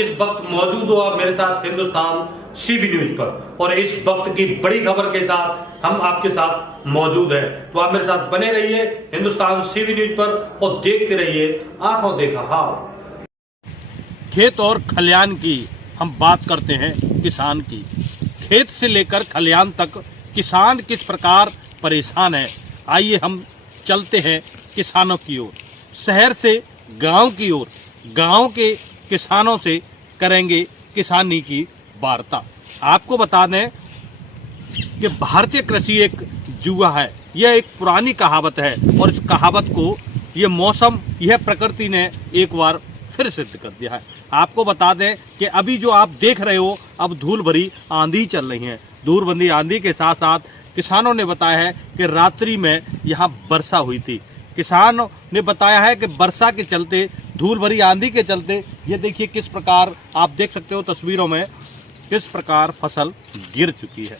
इस वक्त मौजूद हो आप मेरे साथ हिंदुस्तान सीबी न्यूज पर, और इस वक्त की बड़ी खबर के साथ हम आपके साथ मौजूद हैं। तो आप मेरे साथ बने रहिए हिंदुस्तान सीबी न्यूज पर और देखते रहिए आंखों देखा हाल। खेत और खलियान की हम बात करते हैं किसान की। खेत से लेकर खलियान तक किसान किस प्रकार परेशान है, आइए हम चलते हैं किसानों की ओर, शहर से गांव की ओर। गांव के किसानों से करेंगे किसानी की वार्ता। आपको बता दें कि भारतीय कृषि एक जुआ है, यह एक पुरानी कहावत है, और इस कहावत को यह मौसम, यह प्रकृति ने एक बार फिर सिद्ध कर दिया है। आपको बता दें कि अभी जो आप देख रहे हो, अब धूल भरी आंधी चल रही है। धूल भरी आंधी के साथ साथ किसानों ने बताया है कि रात्रि में यहाँ वर्षा हुई थी। किसानों ने बताया है कि वर्षा के चलते, धूल भरी आंधी के चलते, ये देखिए किस प्रकार आप देख सकते हो तस्वीरों में, किस प्रकार फसल गिर चुकी है।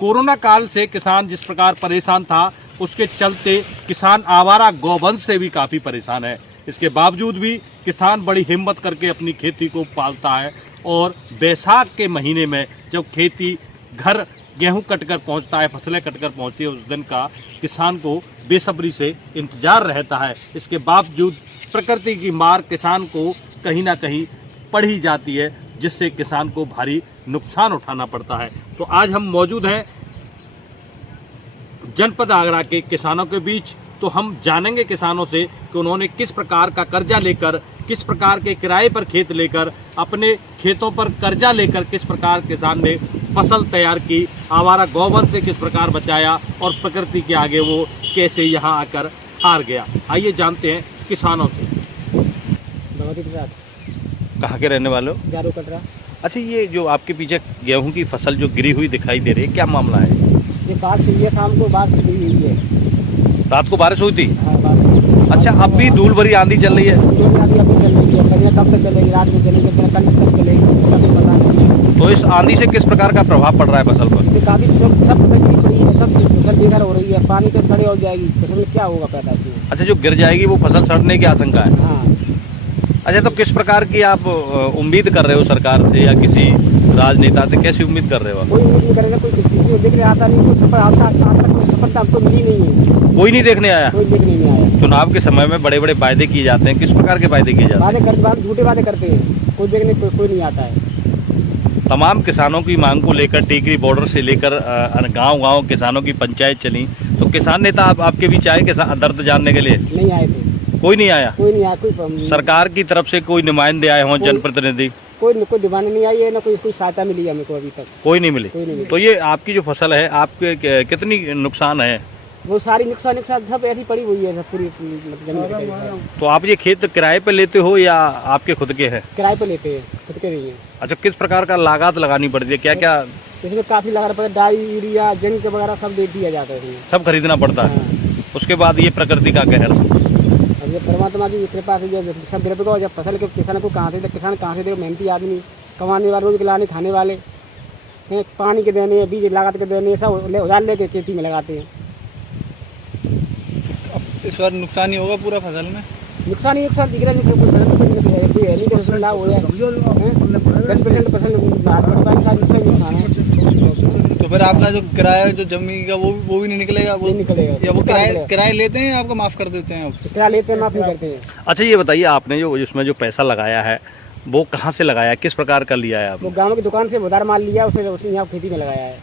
कोरोना काल से किसान जिस प्रकार परेशान था, उसके चलते किसान आवारा गौवंश से भी काफ़ी परेशान है। इसके बावजूद भी किसान बड़ी हिम्मत करके अपनी खेती को पालता है, और बैसाख के महीने में जब खेती घर गेहूं कटकर पहुंचता है, फसलें कटकर पहुंचती है, उस दिन का किसान को बेसब्री से इंतजार रहता है। इसके बावजूद प्रकृति की मार किसान को कहीं ना कहीं पड़ ही जाती है, जिससे किसान को भारी नुकसान उठाना पड़ता है। तो आज हम मौजूद हैं जनपद आगरा के किसानों के बीच, तो हम जानेंगे किसानों से कि उन्होंने किस प्रकार का कर्जा लेकर, किस प्रकार के किराए पर खेत लेकर, अपने खेतों पर कर्जा लेकर किस प्रकार किसान ने फसल तैयार की, आवारा गौवंश से किस प्रकार बचाया, और प्रकृति के आगे वो कैसे यहाँ आकर हार गया। आइए जानते हैं किसानों से। कहाँ के रहने वाले हो? जारू कटरा। अच्छा, ये जो आपके पीछे गेहूं की फसल जो गिरी हुई दिखाई दे रही है, क्या मामला है? ये बारिश हुई है, शाम को बारिश हुई है। रात को बारिश हुई थी? हाँ, बारिश। अच्छा, अब भी धूल भरी आंधी चल रही है? धूल भरी आंधी अभी चल रही है, कहीं कब तक चलेगी, रात में चलेगी, कल तक चलेगी, कभी पता नहीं। तो इस आंधी से किस प्रकार का प्रभाव पड़ रहा है फसल पर? ये काफी सब तकलीफ पड़ी है, सब फसल बेघर हो रही है, पानी के खड़े हो जाएगी, फसल में क्या होगा पैदा इसमें। अच्छा, जो गिर जाएगी वो फसल सड़ने की आशंका है? हाँ। अच्छा, तो किस प्रकार की आप उम्मीद कर रहे हो सरकार से या किसी राजनेता से, कैसी उम्मीद कर रहे हो? कोई उम्मीद नहीं करेगा, कोई किसी को देखने आता नहीं, कोई सफल आता आज तक कोई सफलता हमको मिली नहीं है। कोई नहीं देखने आया? कोई देखने नहीं आया। चुनाव के समय में बड़े बड़े वायदे किए जाते हैं, किस प्रकार के वायदे किए जाते वादे करते, झूठे वादे करते हैं, कोई देखने कोई नहीं आता है। तमाम किसानों की मांग को लेकर टेकरी बॉर्डर से लेकर गांव-गांव किसानों की पंचायत चली, तो किसान नेता आपके बीच आए किसान दर्द जानने के लिए? नहीं आए थे। कोई नहीं आया? कोई नहीं आया। कोई सरकार की तरफ से कोई नुमाइंदे आए हों, जनप्रतिनिधि? कोई दीवानी नहीं आई है, ना कोई सहायता मिली है हमको अभी तक। कोई नहीं मिली। तो ये आपकी जो फसल है, आपके कितनी नुकसान है? वो सारी नुकसान सब ऐसी पड़ी हुई है, सब पूरी जमीन। तो आप ये खेत किराए पे लेते हो या आपके खुद के हैं? किराए पे लेते हैं, खुद के नहीं है। अच्छा, किस प्रकार का लागत लगानी पड़ती है, क्या क्या? इसमें काफी लगाना पड़ता है, डाई, यूरिया, जिंक वगैरह सब दे दिया जाता है, सब खरीदना पड़ता है। उसके बाद ये प्रकृति का कहर। अब ये परमात्मा की कृपा से जब सब गिर पड़ेगा, जब फसल के किसान को कहाँ से, किसान कहाँ से देगा? मेहनती आदमी, कमाने वाले, रोज खिलाने खाने वाले, पानी के देने, बीज लागत के देने, सब उधार लेके खेती में लगाते हैं। इस बार नुकसान ही होगा पूरा फसल में? नुकसान ही नुकसान दिख रहा है, कोई है नहीं, तो लाभ हो जाए 10% फसल नुकसान है। तो फिर आपका जो किराया जो जमीन का वो भी नहीं निकलेगा? वो निकलेगा या वो किराए लेते हैं, आपको माफ कर देते हैं? आप किराया लेते हैं, माफ नहीं करते हैं। अच्छा, ये बताइए, आपने जो इसमें जो पैसा लगाया है वो कहाँ से लगाया है, किस प्रकार का लिया है आपने? वो गाँव की दुकान से उधार माल लिया, उसे यहाँ खेती में लगाया है।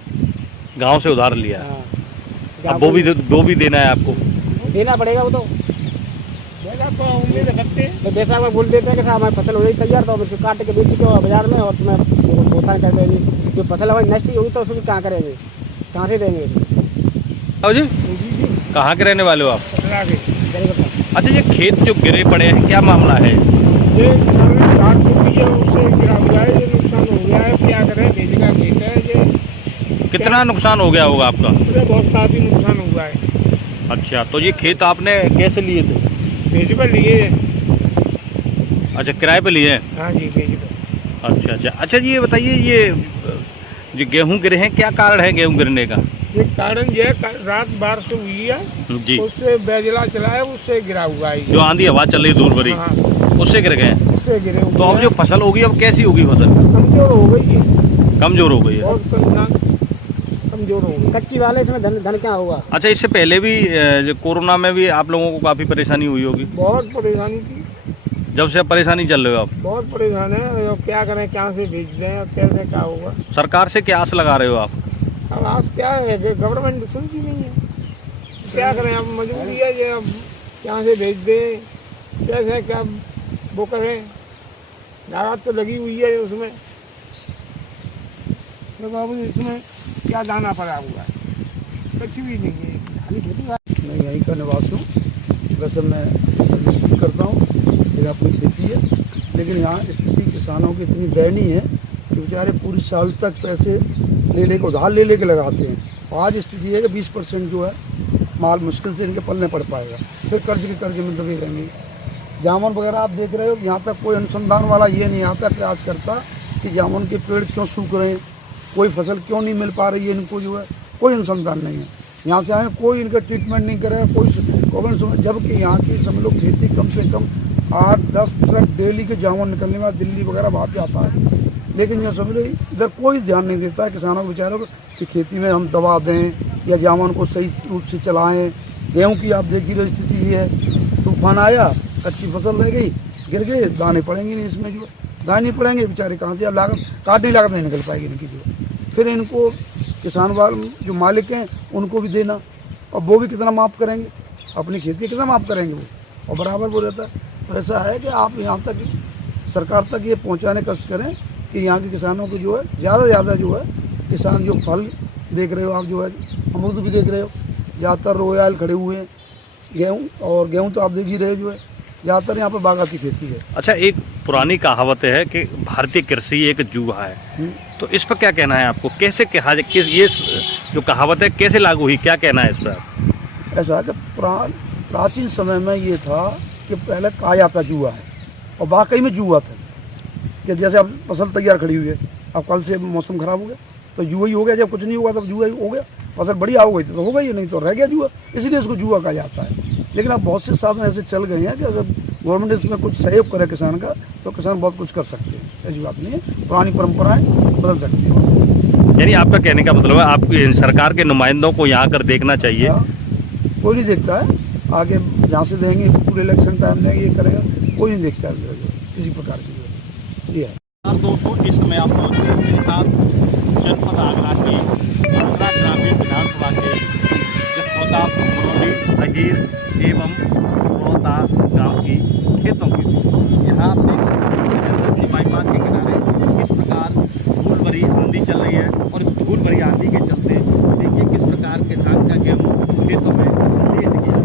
गाँव से उधार लिया? हाँ। अब वो भी देना है आपको? देना पड़ेगा, वो तो उम्मीद रखते हैं। तो जैसा हमें बोल देते हैं कि साहब हमारी फसल हो गई तैयार, तो अब इसको काट के बेच के बाजार में, और तुम्हें भुगतान कर देंगे। जो फसल हमारी नष्ट होगी तो उसको कहाँ करेंगे, कहाँ से देंगे? जी, कहाँ के रहने वाले हो आप? अच्छा, ये खेत जो गिरे पड़े हैं, क्या मामला है? ये नुकसान हो गया है, क्या करें, भेजना खेत है ये। कितना नुकसान हो गया होगा आपका? बहुत काफी नुकसान हुआ है। अच्छा, तो ये खेत आपने कैसे लिए थे? भेज पर लिए। अच्छा, किराए पे लिए हैं? हाँ जी, भेज पर। अच्छा जी, ये बताइए, ये जो गेहूं गिरे हैं, क्या कारण है गेहूं गिरने का? ये कारण ये रात बारिश हुई है जी, उससे बैजला चला है, उससे गिरा हुआ है। जो आंधी हवा चल रही धूल भरी। हाँ, उससे गिर गए हैं। उससे गिरे हुए तो अब जो फसल होगी अब कैसी होगी फसल? कमजोर हो गई है, कमजोर हो गई है। बहुत कमजोर हो गई। कच्ची वाले इसमें धन क्या होगा। अच्छा, इससे पहले भी जो कोरोना में भी आप लोगों को काफी परेशानी हुई होगी। बहुत परेशानी थी, जब से अब परेशानी चल रही हो आप? बहुत परेशान है। अब क्या करें, क्या से भेज दें, अब कैसे क्या होगा। सरकार से क्या आस लगा रहे हो आप? अब आज क्या है, गवर्नमेंट सुनती नहीं है, क्या करें। अब मजबूरी है ये, अब क्या से भेज दें, कैसे क्या वो करें। लागत तो लगी हुई है उसमें, तो बाबू इसमें क्या दाना पड़ा हुआ है, कुछ भी नहीं है, खाली खेती। मैं यहीं का निवासी हूँ। वैसे मैं सर्विस करता हूँ, मेरी अपनी खेती है, लेकिन यहाँ स्थिति किसानों की इतनी दयनीय है कि बेचारे पूरी साल तक पैसे ले लेके उधार ले लेके लगाते हैं। आज स्थिति है कि 20% जो है माल मुश्किल से इनके पलने पड़ पाएगा, फिर कर्ज के कर्ज में दबे रहेंगे। जामुन वगैरह आप देख रहे हो, यहाँ तक कोई अनुसंधान वाला ये नहीं आता, प्रयास करता कि जामुन के पेड़ क्यों सूख रहे हैं, कोई फसल क्यों नहीं मिल पा रही है इनको, जो है कोई अनुसंधान नहीं है। यहाँ से आए कोई इनका ट्रीटमेंट नहीं करेगा, कोई गवर्नमेंट, जबकि यहाँ की सब लोग खेती कम से कम 8-10 ट्रक डेली के जामुन निकलने में दिल्ली वगैरह बाहर जाता है, लेकिन यह समझ लो इधर कोई ध्यान नहीं देता है किसानों को बेचारों को कि खेती में हम दवा दें या जामुन को सही रूप से चलाएं। गेहूँ की आप देखी रही स्थिति ये है, तूफान आया, कच्ची फसल रह गई, गिर गए, दाने पड़ेंगे नहीं इसमें, जो दाने नहीं पड़ेंगे बेचारे कहाँ से, अब लागत काटने लागत नहीं निकल पाएगी इनकी, जो फिर इनको किसान वाले जो मालिक हैं उनको भी देना, और वो भी कितना माफ़ करेंगे, अपनी खेती कितना माफ़ करेंगे वो, और बराबर वो रहता है। तो ऐसा है कि आप यहाँ तक सरकार तक ये पहुँचाने कष्ट करें कि यहाँ के किसानों को जो है ज़्यादा से ज़्यादा जो है किसान जो फल देख रहे हो आप, जो है अमरूद भी देख रहे हो, ज़्यादातर रोयाल खड़े हुए हैं, गेहूँ तो आप देख ही रहे हो, जो है ज़्यादातर यहाँ पर बागाती खेती है। अच्छा, एक पुरानी कहावत है कि भारतीय कृषि एक जुआ है, तो इस पर क्या कहना है आपको? कैसे कहा, ये जो कहावत है कैसे लागू हुई, क्या कहना है इस पर? ऐसा है कि प्राचीन समय में ये था कि पहले कहा जाता जुआ है, और वाकई में जुआ था कि जैसे अब फसल तैयार खड़ी हुई है, अब कल से मौसम खराब हो गया तो जुआ ही हो गया, जब कुछ नहीं हुआ तब जुआ ही हो गया, फसल बढ़िया हो गई तो हो गई, नहीं तो रह गया जुआ, इसलिए इसको जुआ कहा जाता है। लेकिन अब बहुत से साधन ऐसे चल गए हैं कि अगर गवर्नमेंट इसमें कुछ सहयोग करे किसान का तो किसान बहुत कुछ कर सकते हैं, ऐसी बात नहीं है, पुरानी परंपराएं बदल सकती हैं। यानी आपका कहने का मतलब है आप सरकार के नुमाइंदों को यहाँ कर देखना चाहिए? कोई नहीं देखता है, आगे जहाँ से देंगे पूरे इलेक्शन टाइम देंगे ये करेगा, कोई नहीं देखता है किसी प्रकार की, ये है। दोस्तों, इस समय आप मेरे साथ जनपद आगरा के आगरा ग्रामीण विधानसभा के जखौता मुरौली तहीर एवं रोहता गांव की खेतों की भी यहाँ आप देख सकते हैं बाईपास के किनारे किस प्रकार धूल भरी आंधी चल रही है, और इस धूल भरी आंधी के चलते देखिए किस प्रकार किसान का गेहूँ खेतों में लेट गया।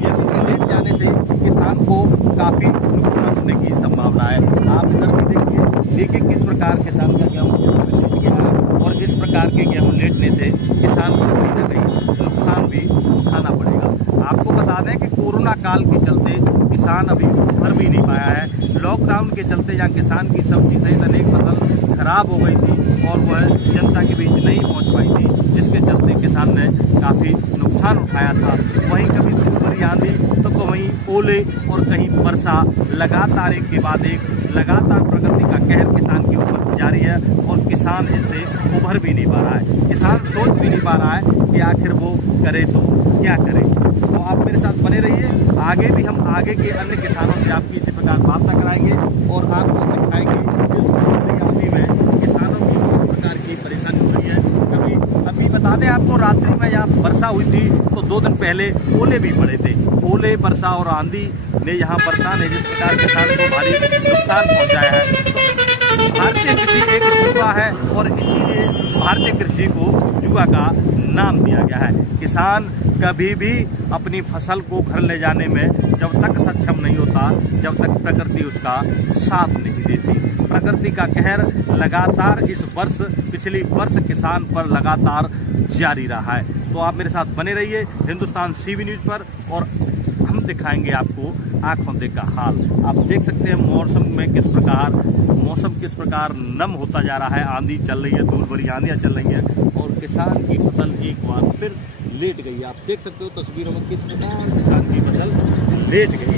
गेहूँ लेट जाने से किसान को काफ़ी नुकसान होने की संभावना है। आप इधर भी देखिए किस प्रकार किसान का गेहूँ खेतों में लेट गया है, और इस प्रकार के गेहूँ लेटने से किसान को कहीं ना कहीं नुकसान भी उठाना पड़ेगा। आपको बता दें कि कोरोना काल के चलते किसान अभी उभर भी नहीं पाया है। लॉकडाउन के चलते यहाँ किसान की सब्जी सहित अनेक फसल खराब हो गई थी और वह जनता के बीच नहीं पहुँच पाई थी, जिसके चलते किसान ने काफ़ी नुकसान उठाया था। वहीं कभी धूल भरी आंधी तो कहीं ओले और कहीं वर्षा, लगातार एक के बाद एक लगातार प्रगति का कहर किसान के ऊपर जारी है, और किसान इससे उभर भी नहीं पा रहा है। किसान सोच भी नहीं पा रहा है कि आखिर वो करे तो क्या करे। तो आप मेरे साथ बने रहिए, आगे भी हम आगे के अन्य किसानों से आपकी इसी प्रकार वार्ता कराएंगे और आपको दिखाएंगे कि में किसानों की किस प्रकार की परेशानी हो रही है। कभी अभी बता दें आपको, रात्रि में यहाँ वर्षा हुई थी तो 2 दिन पहले ओले भी पड़े थे। ओले, वर्षा और आंधी ने यहाँ बरसात ने जिस प्रकार किसान को भारी नुकसान पहुँचाया है। तो भारतीय कृषि एक जुआ है, और इसीलिए भारतीय कृषि को जुआ का नाम दिया गया है। किसान कभी भी अपनी फसल को घर ले जाने में जब तक सक्षम नहीं होता, जब तक प्रकृति उसका साथ नहीं देती। प्रकृति का कहर लगातार इस वर्ष, पिछली वर्ष किसान पर लगातार जारी रहा है। तो आप मेरे साथ बने रहिए हिंदुस्तान सीवी न्यूज़ पर, और हम दिखाएंगे आपको आंखों देखा हाल। आप देख सकते हैं मौसम किस प्रकार नम होता जा रहा है, आंधी चल रही है, धूल भरी आंधियाँ चल रही हैं, और किसान की फसल एक बार फिर लेट गई। आप देख सकते हो तस्वीरों में किस प्रकार किसान की फसल लेट गई।